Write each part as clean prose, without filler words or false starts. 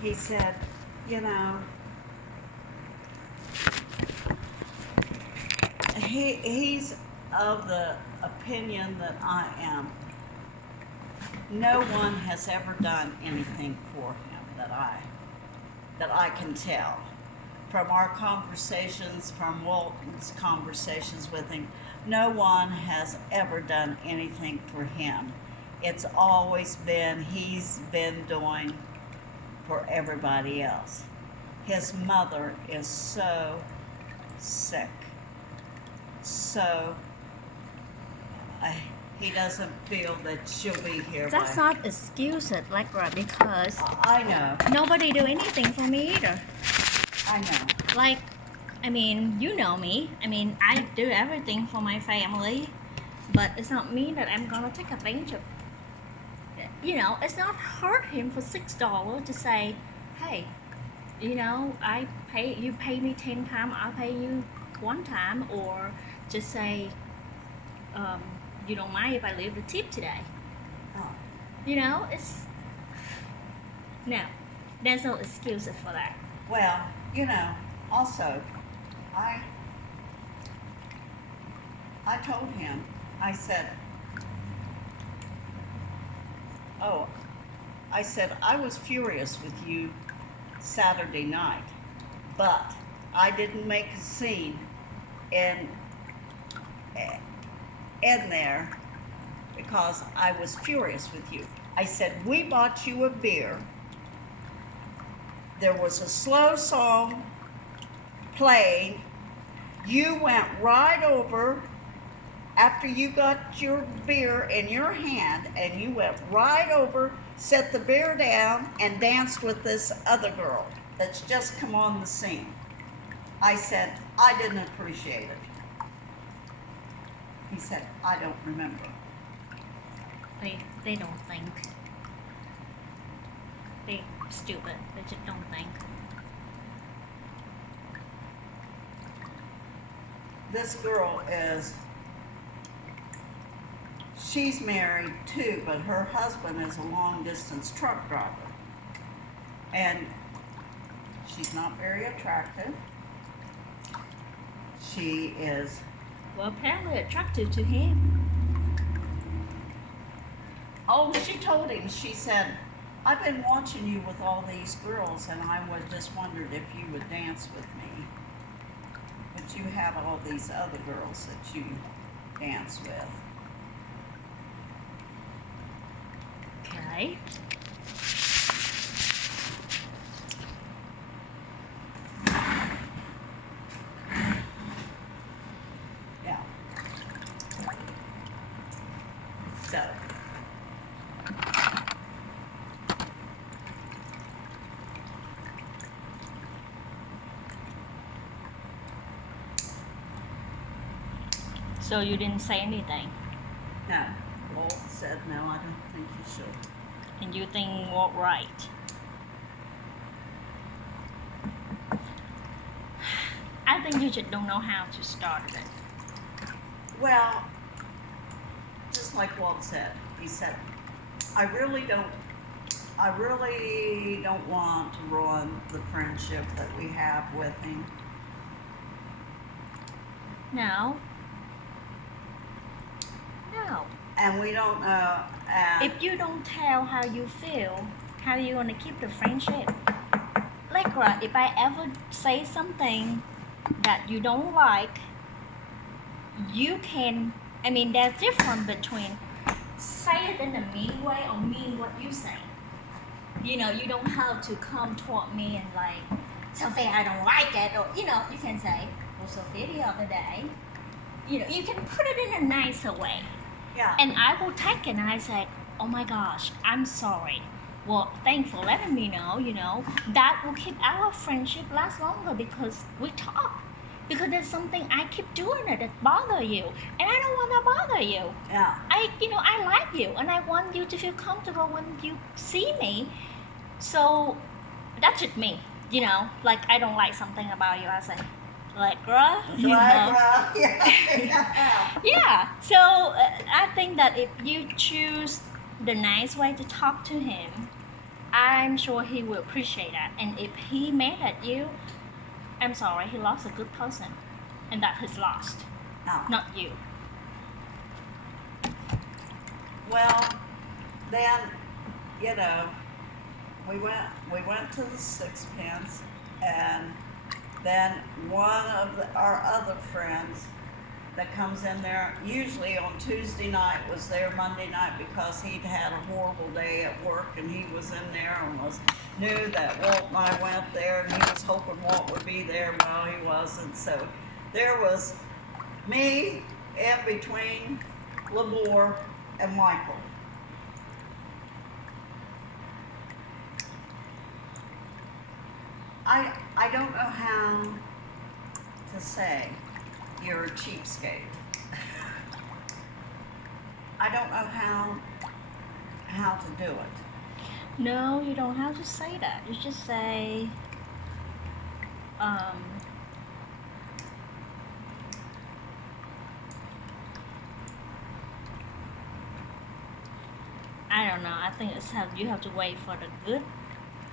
he said, you know, he's of the opinion that I am. No one has ever done anything for him that I can tell. From our conversations, from Walton's conversations with him, no one has ever done anything for him. It's always been he's been doing for everybody else. His mother is so sick. So he doesn't feel that she'll be here. That's not excuses, Alegra, because I know. nobody do anything for me either. I know. Like, I mean, you know me. I mean, I do everything for my family, but it's not me that I'm gonna take advantage of. You know, it's not hurt him for $6 to say, hey, you know, you pay me 10 times, I'll pay you 1 time, or just say, you don't mind if I leave the tip today. Oh. You know, no, there's no excuses for that. Well, you know, also, I told him, I said, I was furious with you Saturday night, but I didn't make a scene in there because I was furious with you. I said, we bought you a beer. There was a slow song playing. You went right over after you got your beer in your hand, and you went right over, set the beer down, and danced with this other girl that's just come on the scene. I said, I didn't appreciate it. He said, I don't remember. They don't think. They stupid. They just don't think. This girl she's married too, but her husband is a long distance truck driver. And she's not very attractive. She is... Well, apparently attracted to him. Oh, she told him, she said, I've been watching you with all these girls, and I was just wondered if you would dance with me. But you have all these other girls that you dance with. Okay. Yeah. So you didn't say anything? No. Walt said, no, I don't think you should. And you think Walt right? I think you just don't know how to start it. Well, just like Walt said, he said, I really don't want to ruin the friendship that we have with him. No. And we don't know. If you don't tell how you feel, how are you going to keep the friendship? Alegra, if I ever say something that you don't like, you can, I mean, there's difference between say it in a mean way or mean what you say. You know, you don't have to come toward me and like, Sophia, I don't like it, or, you know, you can say, well, Sophia, the other day, you know, you can put it in a nicer way. Yeah. And I will take it and I say, oh my gosh, I'm sorry. Well, thanks for letting me know, you know. That will keep our friendship last longer because we talk. Because there's something I keep doing it that bother you. And I don't want to bother you. Yeah. I like you and I want you to feel comfortable when you see me. So that's just me, you know. Like I don't like something about you, I say, Alegra, you know. Yeah. Yeah, so I think that if you choose the nice way to talk to him, I'm sure he will appreciate that. And if he mad at you, I'm sorry, he lost a good person, and that he's lost, No. not you. Well, then, you know, we went to the Sixpence, and then one of our other friends that comes in there usually on Tuesday night was there Monday night because he'd had a horrible day at work, and he was in there and knew that Walt and I went there, and he was hoping Walt would be there. Well, he wasn't. So there was me in between Labor and Michael. I don't know how to say you're a cheapskate. I don't know how to do it. No, you don't have to say that. You just say, um, I don't know. I think you have to wait for the good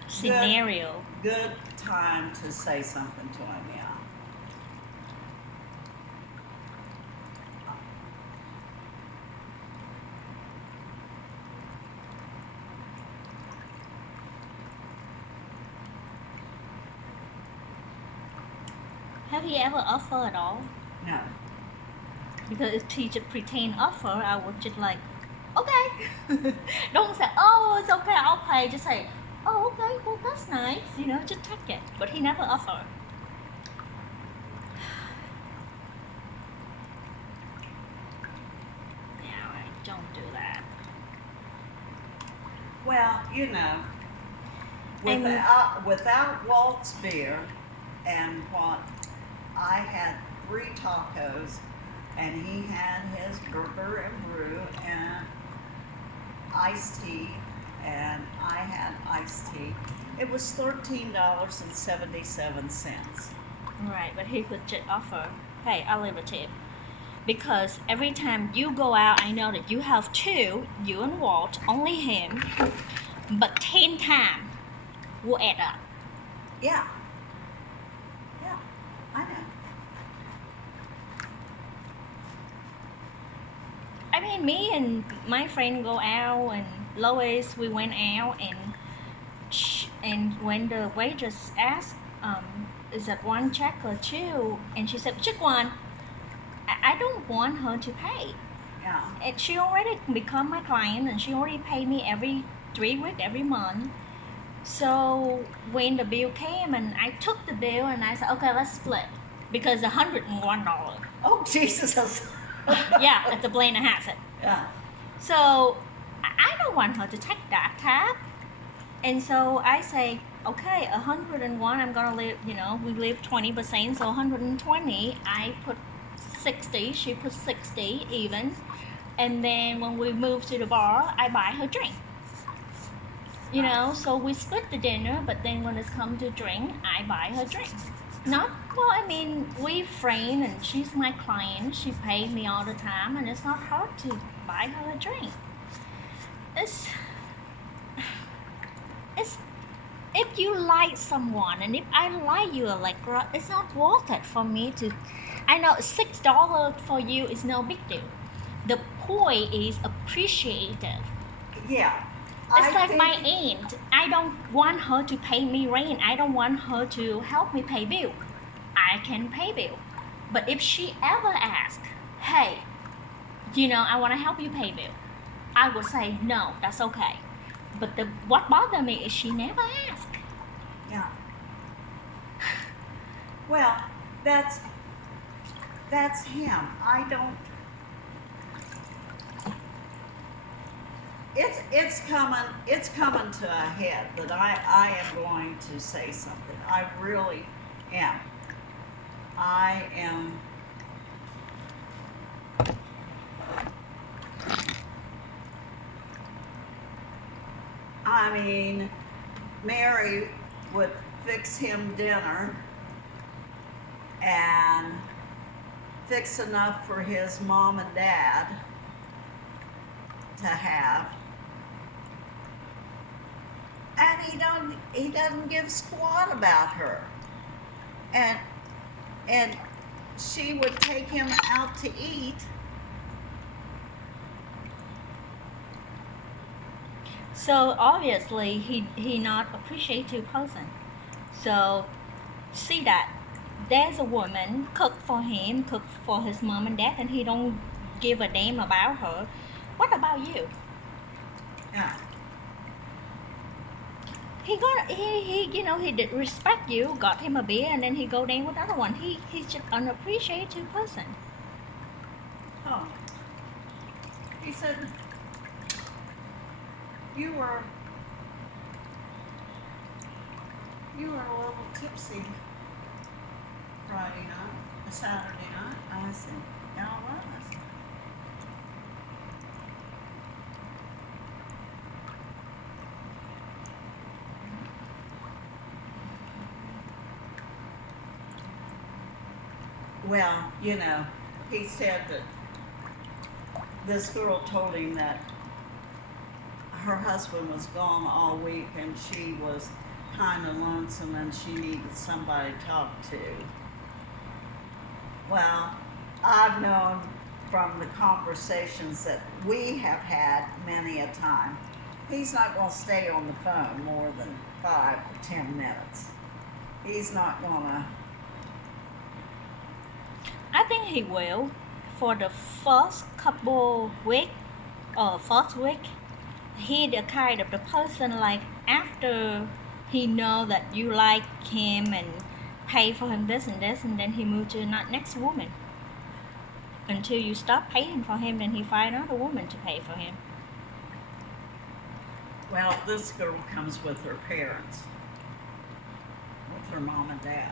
scenario. Good time to say something to him, yeah. Have you ever offered at all? No. Because if he just pretend offer, I would just like, okay. Don't say, oh, it's okay, I'll pay. Just say, oh, okay, well, that's nice. You know, just take it. But he never offered. Yeah, I don't do that. Well, you know, I mean- without Walt's beer and what, I had 3 tacos, and he had his burger and brew and iced tea, and I had iced tea. It was $13.77. Right, but he could just offer, hey, I'll leave a tip. Because every time you go out, I know that you have 2, you and Walt, only him, but 10 times will add up. Yeah. Yeah, I know. I mean, me and my friend go out, and Lois, we went out, and when the waitress asked, is that 1 check or 2, and she said, check 1. I don't want her to pay. Yeah. And she already become my client, and she already pay me every 3 weeks, every month. So when the bill came, and I took the bill, and I said, okay, let's split, because $101. Oh, Jesus. Yeah, that's a blame and has it. Yeah. So I don't want her to take that tab, and so I say, okay, 101. I'm gonna leave. You know, we leave 20%, so 120. I put 60. She put 60 even, and then when we move to the bar, I buy her drink. You know, so we split the dinner, but then when it's come to drink, I buy her drink. Not, well, I mean, we friend, and she's my client. She pays me all the time, and it's not hard to buy her a drink. It's if you like someone, and if I like you, Alegra, it's not worth it for me to. I know $6 for you is no big deal. The point is appreciative. Yeah. It's like my aunt. I don't want her to pay me rent. I don't want her to help me pay bill. I can pay bill. But if she ever asks, hey, you know, I want to help you pay bill, I would say, no, that's okay. But what bothers me is she never asked. Yeah. Well, that's him. I don't. It's coming to a head that I am going to say something. I really am. I am. I mean, Mary would fix him dinner and fix enough for his mom and dad to have. And he doesn't give squat about her. And she would take him out to eat. So obviously he not appreciative person. So see that there's a woman cook for him, cook for his mom and dad, and he don't give a damn about her. What about you? Yeah. He did respect you, got him a beer, and then he go down with the other one. He's just an appreciative person. Oh. He said, you were a little tipsy Friday night, a Saturday night. I said, yeah, I was. Well, he said that this girl told him that her husband was gone all week and she was kind of lonesome and she needed somebody to talk to. Well, I've known from the conversations that we have had many a time, he's not going to stay on the phone more than 5 or 10 minutes. He's not going to. I think he will. For the first week, he the kind of the person like after he know that you like him and pay for him this and this, and then he move to the next woman. Until you stop paying for him, then he find another woman to pay for him. Well, this girl comes with her parents, with her mom and dad.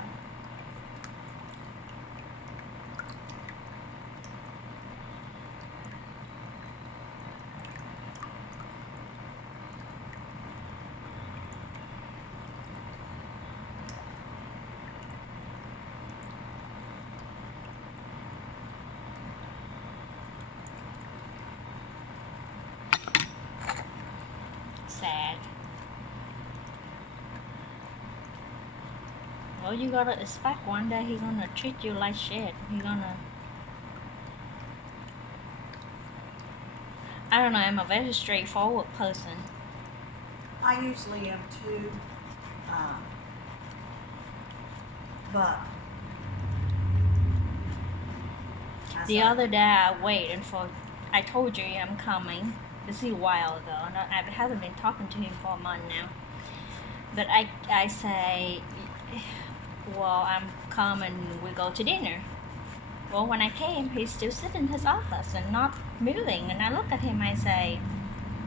Sad. Well, you gotta expect one day he gonna treat you like shit. I don't know, I'm a very straightforward person. I usually am too, but The other day I told you I'm coming. This is a while ago, and I haven't been talking to him for a month now. But I say, well, I'm coming, we go to dinner. Well, when I came, he's still sitting in his office and not moving. And I look at him, I say,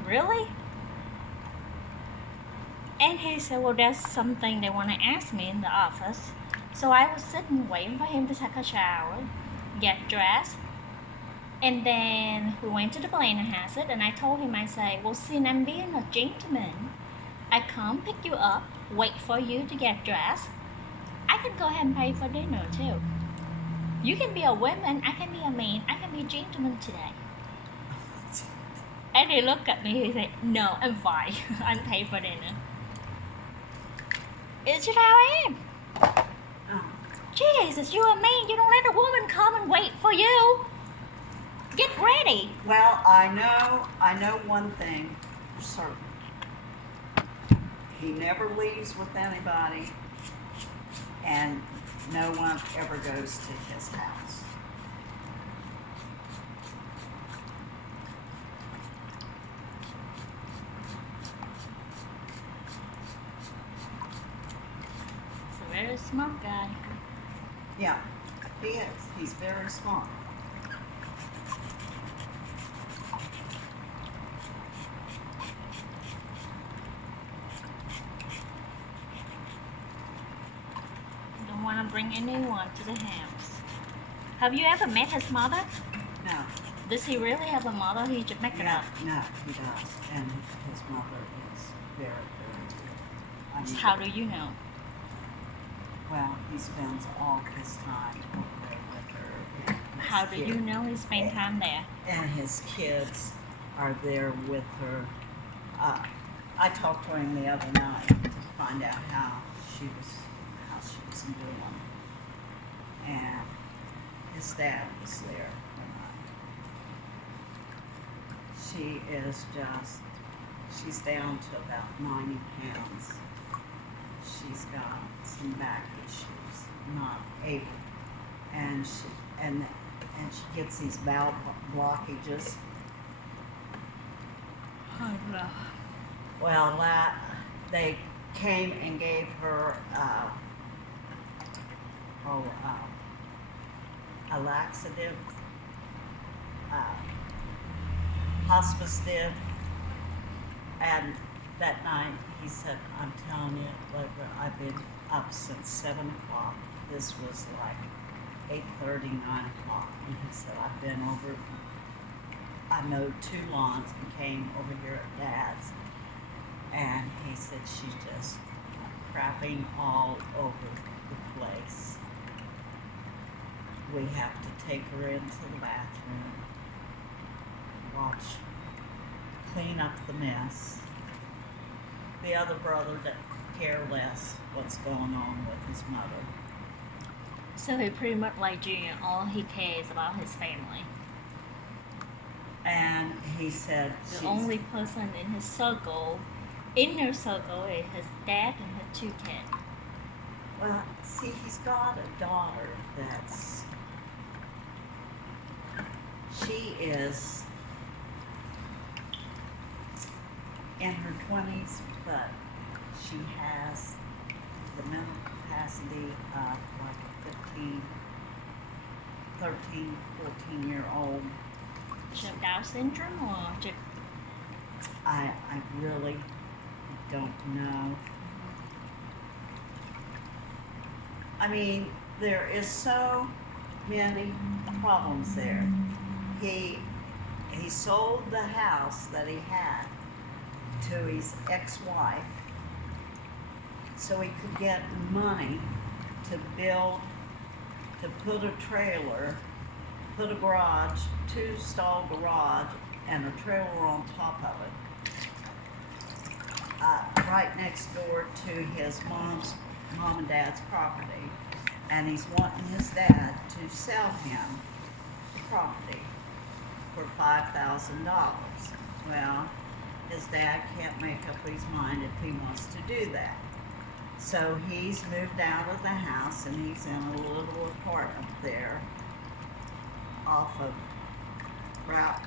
really? And he said, well, there's something they want to ask me in the office. So I was sitting waiting for him to take a shower, get dressed. And then we went to the Planner Hazard, and I told him, I say, well, since I'm being a gentleman, I come pick you up, wait for you to get dressed. I can go ahead and pay for dinner too. You can be a woman, I can be a man, I can be a gentleman today. And he looked at me, he said, no, I'm fine, I'm paid for dinner. It's just how I am. Oh. Jesus, you're a man, you don't let a woman come and wait for you. Get ready. Well, I know one thing for certain. He never leaves with anybody, and no one ever goes to his house. He's a very smart guy. Yeah, he is. He's very smart. Don't want to bring anyone to the house. Have you ever met his mother? No. Does he really have a mother? He just make it up. No, he does. And his mother is very, very good. I mean, How do you know? well, he spends all his time over there with her. and his How do you kid- know he spent time there? And his kids are there with her. I talked to him the other night to find out how she was doing, and his dad was there tonight. She's down to about 90 pounds. She's got some back issues, not able, and she gets these valve blockages. Oh no. Well, they came and gave her a laxative, hospice did, and that night he said, "I'm telling you, Alegra, I've been up since 7 o'clock. This was like 8:30, 9 o'clock." And he said, I mowed 2 lawns and came over here at Dad's. And he said she's just crapping all over the place. We have to take her into the bathroom, clean up the mess. The other brother doesn't care less what's going on with his mother. So he pretty much like Junior, all he cares about his family. And he said The only person in his circle, inner circle, is his dad and his 2 kids. Well, see, he's got a daughter she is in her 20s, but she has the mental capacity of like a 13, 14-year-old. She have Down syndrome or just... I really don't know. I mean, there is so many problems there. He sold the house that he had to his ex-wife so he could get money to put a trailer, put a garage, 2-stall garage, and a trailer on top of it, right next door to his mom and dad's property. And he's wanting his dad to sell him the property for $5,000. Well, his dad can't make up his mind if he wants to do that. So he's moved out of the house and he's in a little apartment there off of route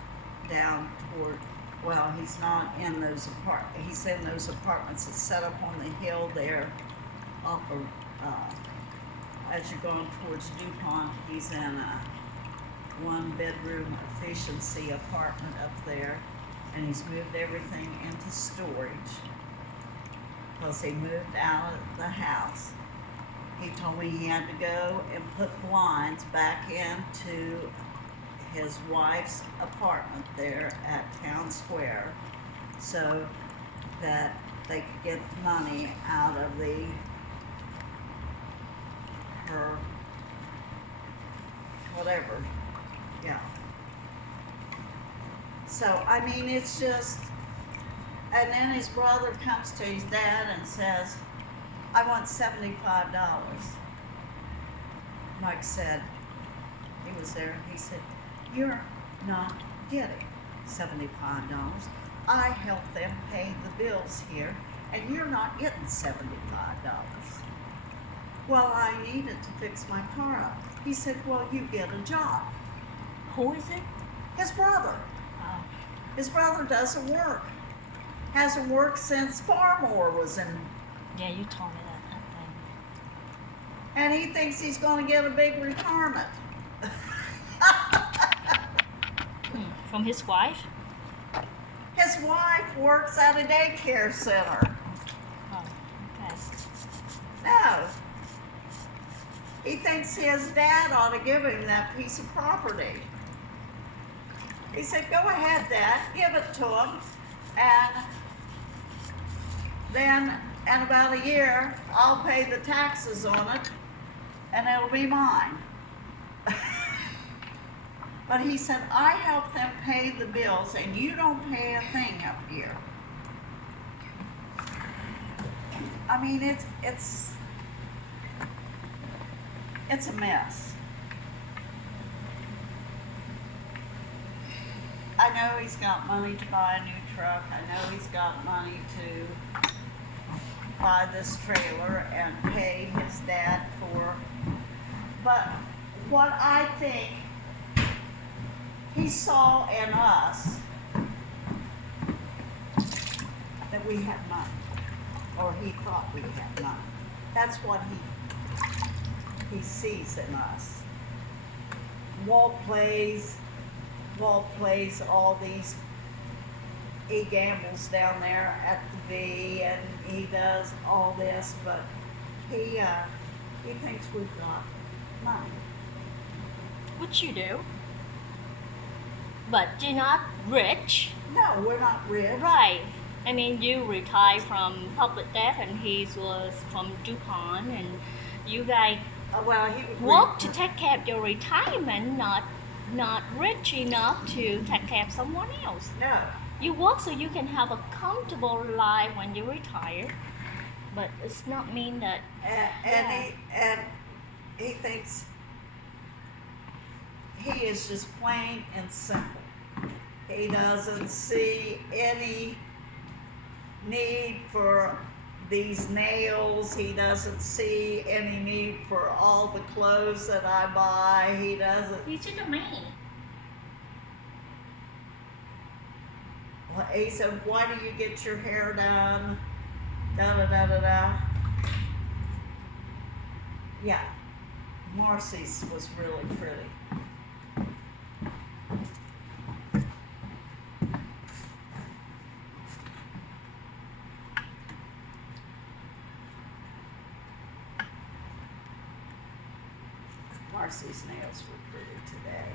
down toward, well, he's not in those apartments. He's in those apartments that's set up on the hill there off of, as you're going towards DuPont. He's in a 1-bedroom efficiency apartment up there, and he's moved everything into storage because he moved out of the house. He told me he had to go and put blinds back into his wife's apartment there at Town Square so that they could get money out of her whatever. Yeah. So, I mean, it's just, and then his brother comes to his dad and says, "I want $75. Mike said, he was there, he said, "You're not getting $75. I help them pay the bills here, and you're not getting $75. Well, I needed to fix my car up. He said, "Well, you get a job." Who is it? His brother. Oh. His brother doesn't work. Hasn't worked since Farmore was in. Yeah, you told me that thing. And he thinks he's going to get a big retirement. From his wife? His wife works at a daycare center. Oh, okay. No. He thinks his dad ought to give him that piece of property. He said, "Go ahead, Dad, give it to him, and then in about a year, I'll pay the taxes on it, and it'll be mine." But he said, "I help them pay the bills, and you don't pay a thing up here." I mean, it's a mess. I know he's got money to buy a new truck. I know he's got money to buy this trailer and pay his dad for. But what I think he saw in us that we had money, or he thought we had money. That's what he sees in us. Walt plays all these. He gambles down there at the V, and he does all this, but he thinks we've got money. Which you do. But you're not rich. No, we're not rich. Right. I mean, you retired from public debt, and he was from DuPont, and you guys Well, he would work to take care of your retirement, not rich enough to take care of someone else. No. You work so you can have a comfortable life when you retire, but it's not mean that. And he thinks he is just plain and simple. He doesn't see any need for these nails. He doesn't see any need for all the clothes that I buy. He doesn't. He's just a man. He said, "Why do you get your hair done?" Da da da da da. Yeah, Marcy's was really pretty. Marcy's nails were pretty today.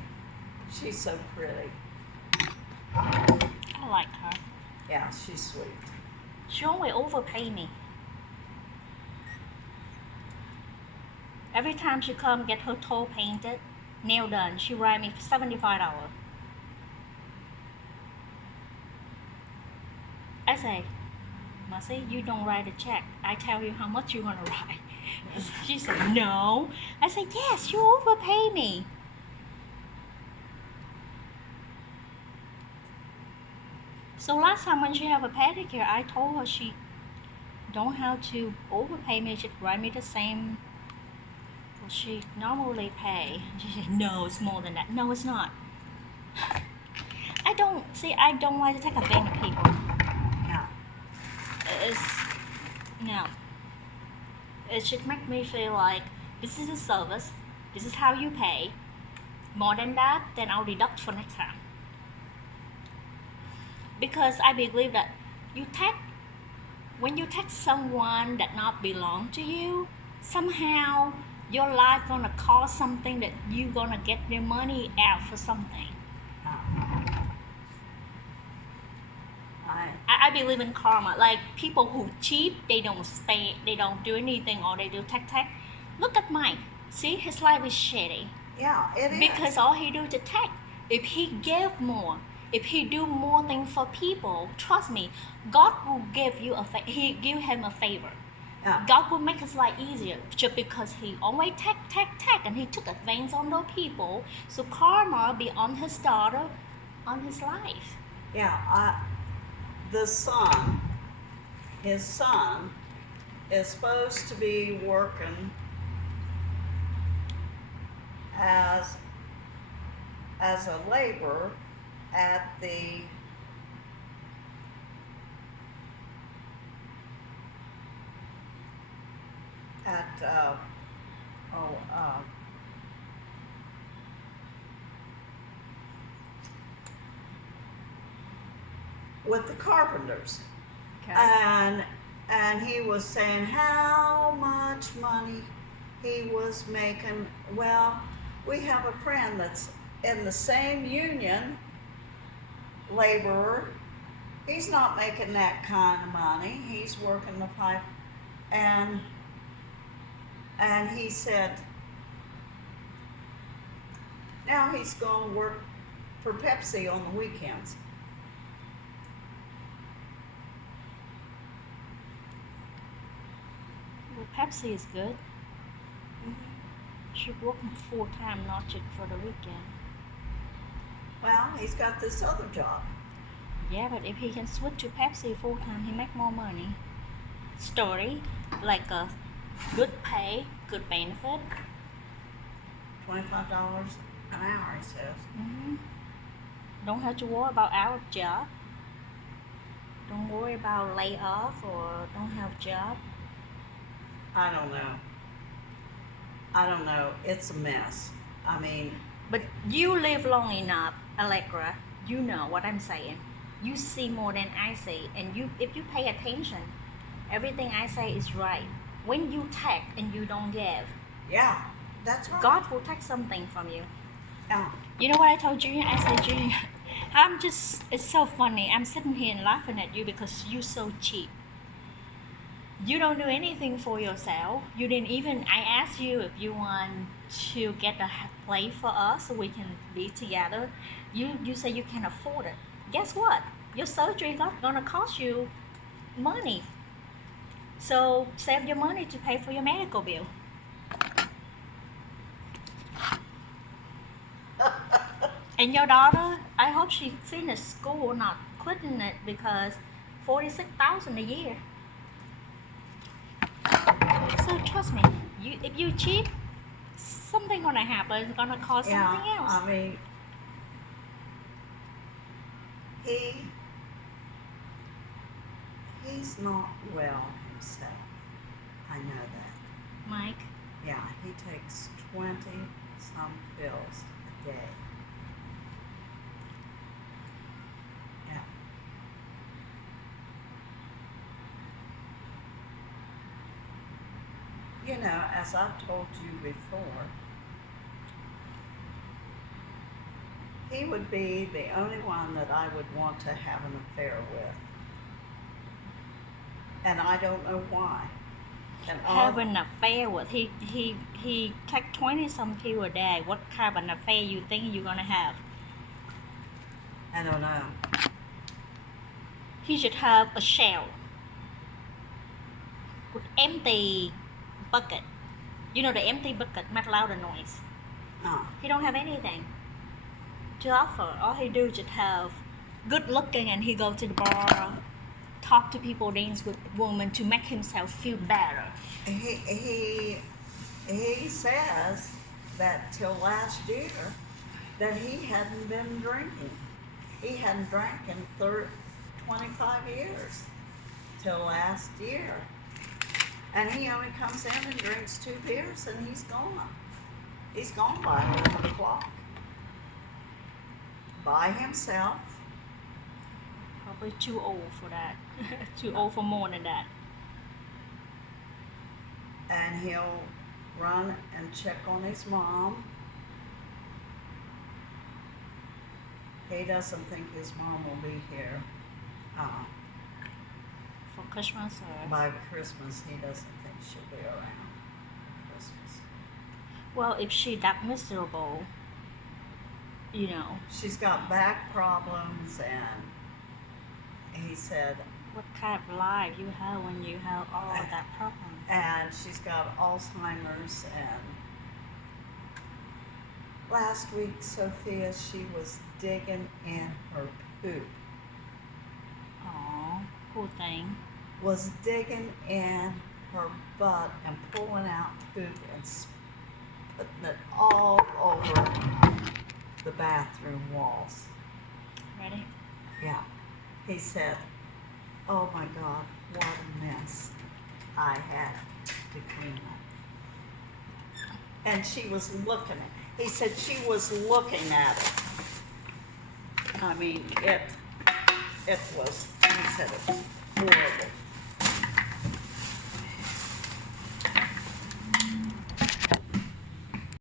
She's so pretty. I like her. Yeah, she's sweet. She always overpay me. Every time she come get her toe painted, nail done, she write me $75. I say, Marcy, you don't write a check. I tell you how much you're gonna write. She said, no. I said, yes, you overpay me. So last time when she have a pedicure, I told her she don't have to overpay me. She write me the same what she normally pay. She said, no, it's more than that. No, it's not. I don't like to take advantage of people. Yeah. No. It should make me feel like this is a service. This is how you pay. More than that, then I'll deduct for next time. Because I believe that when you take someone that not belong to you, somehow your life gonna cost something that you gonna get their money out for something. I believe in karma. Like people who cheat, they don't spend, they don't do anything, or they do take. Look at Mike. See, his life is shitty. Yeah, it is. Because all he do is to take. If he give more, if he do more things for people, trust me, God will give you He give him a favor. Yeah. God will make his life easier just because he always take, and he took advantage on those people. So karma be on his daughter, on his life. Yeah, his son is supposed to be working as a laborer at the with the carpenters. Okay. And he was saying how much money he was making. Well, we have a friend that's in the same union, laborer. He's not making that kind of money. He's working the pipe. And he said, now he's going to work for Pepsi on the weekends. Pepsi is good. Should work full time, not just for the weekend. Well, he's got this other job. Yeah, but if he can switch to Pepsi full time, he make more money. Story, like a good pay, good benefit. $25 an hour, he says. Don't have to worry about our job. Don't worry about layoff or don't have job. I don't know. It's a mess. I mean, But you live long enough, Allegra. You know what I'm saying. You see more than I see, and if you pay attention, everything I say is right. When you take and you don't give, yeah, that's right. God will take something from you. Yeah. You know what I told Junior? I said, Junior, it's so funny. I'm sitting here and laughing at you because you're so cheap. You don't do anything for yourself. You didn't even, I asked you if you want to get a place for us so we can be together. You say you can afford it. Guess what? Your surgery is not gonna cost you money. So save your money to pay for your medical bill. And your daughter, I hope she finished school, not quitting it, because $46,000 a year. So trust me, if you cheat, something gonna happen. It's gonna cause something else. I mean, he's not well himself. I know that. Mike. Yeah, he takes 20-some pills a day. Yeah. You know, as I've told you before, he would be the only one that I would want to have an affair with. And I don't know why. And have an affair with he take 20-some pills a day. What kind of an affair you think you're gonna have? I don't know. He should have a shell with empty bucket. You know the empty bucket make louder noise. He don't have anything to offer. All he do is just have good looking, and he go to the bar, talk to people, dance with women to make himself feel better. He says that till last year that he hadn't been drinking. He hadn't drank in 25 years till last year. And he only comes in and drinks 2 beers and he's gone. He's gone by 11 o'clock. By himself. Probably too old for that. Too old for more than that. And he'll run and check on his mom. He doesn't think his mom will be here for Christmas or? By Christmas. He doesn't think she'll be around for Christmas. Well, if she's that miserable, you know. She's got back problems, and he said, what kind of life you have when you have all of that problem? And she's got Alzheimer's, and last week, Sophia, she was digging in her poop. Oh, poor thing. Was digging in her butt and pulling out poop and putting it all over the bathroom walls. Ready? Yeah. He said, oh my God, what a mess I had to clean up. And she was looking at it. He said she was looking at it. I mean, it was, he said it was horrible.